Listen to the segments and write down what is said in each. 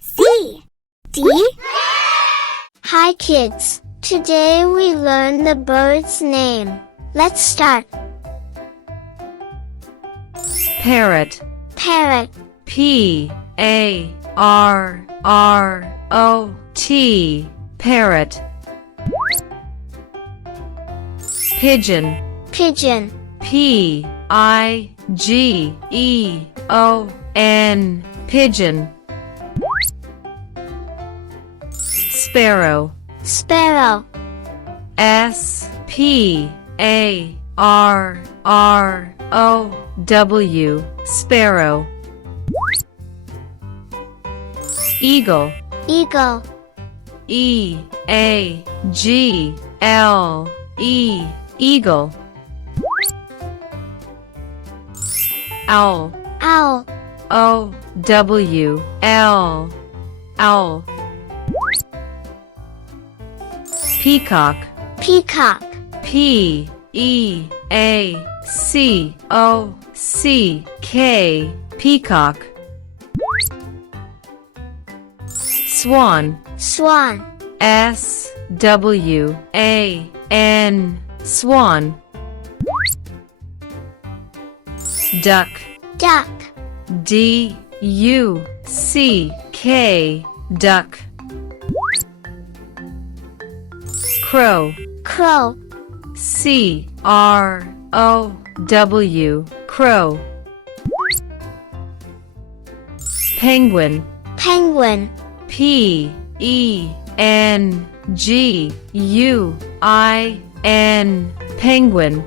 C, D. Hi kids, today we learn the bird's name. Let's start. Parrot. Parrot. P-A-R-R-O-T. Parrot. Pigeon. Pigeon. P-I-G-E-O-N. Pigeon. Sparrow. Sparrow. S-P-A-R-R-O-W. Sparrow. Eagle. Eagle. E-A-G-L-E. Eagle. Owl. Owl. O-W-L. Owl. Peacock. Peacock. P-E-A-C-O-C-K. Peacock. Swan. Swan. S-W-A-N. Swan. Duck. Duck. D-U-C-K. Duck. Crow. Crow. C-R-O-W. Crow. Penguin. Penguin. P-E-N-G-U-I-N. Penguin.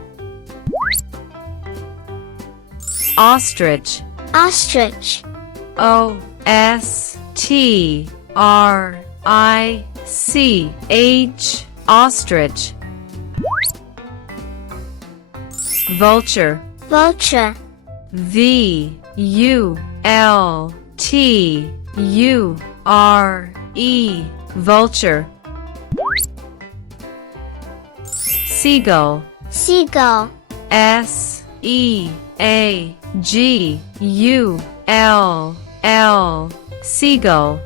Ostrich. Ostrich. O-S-T-R-I-C-H. Ostrich. Vulture. Vulture. V-U-L-T-U-R-E. Vulture. Seagull. Seagull. S-E-A-G-U-L-L. Seagull.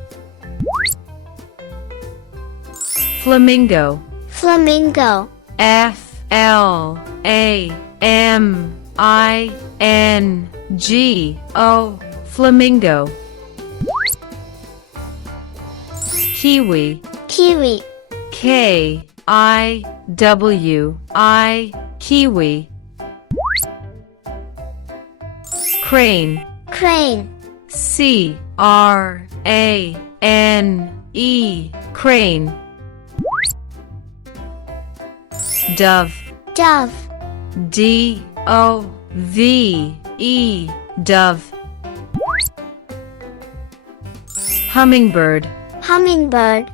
Flamingo. Flamingo. F-L-A-M-I-N-G-O. Flamingo. Kiwi. Kiwi. K-I-W-I. Kiwi. Crane. Crane. C-R-A-N-E. Crane. Dove. Dove. D-O-V-E. Dove. Hummingbird. Hummingbird.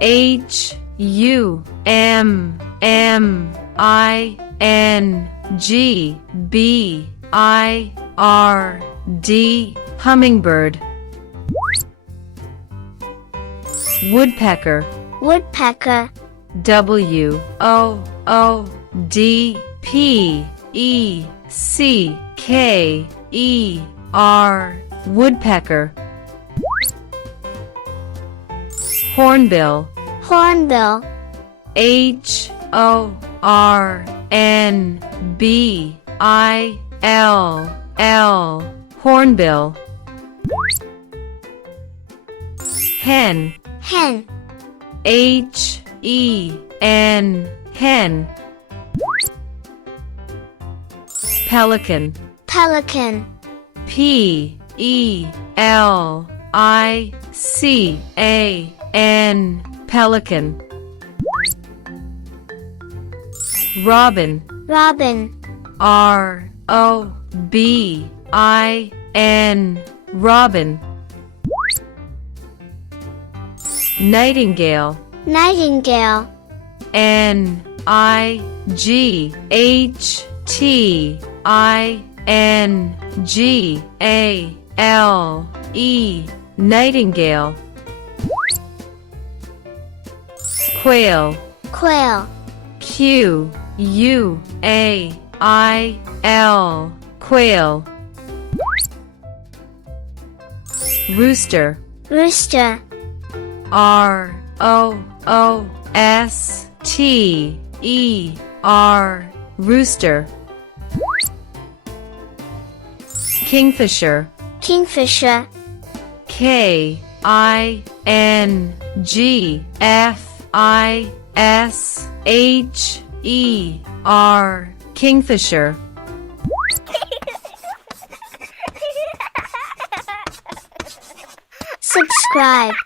H-U-M-M-I-N-G-B-I-R-D. Hummingbird. Woodpecker. Woodpecker. W-O-O-D-P-E-C-K-E-R. Woodpecker. Hornbill. Hornbill. H-O-R-N-B-I-L-L. Hornbill. Hen. Hen. H-E-N. Hen. Pelican. Pelican. P-E-L-I-C-A-N. Pelican. Robin. Robin. R-O-B-I-N. Robin. Nightingale. Nightingale. N-I-G-H-T-I-N-G-A-L-E. Nightingale. Quail. Quail. Q-U-A-I-L. Quail. Rooster. Rooster. R-O-O-S-T-E-R. Rooster. Kingfisher. Kingfisher. K-I-N-G-F-I-S-H-E-R. Kingfisher. Subscribe.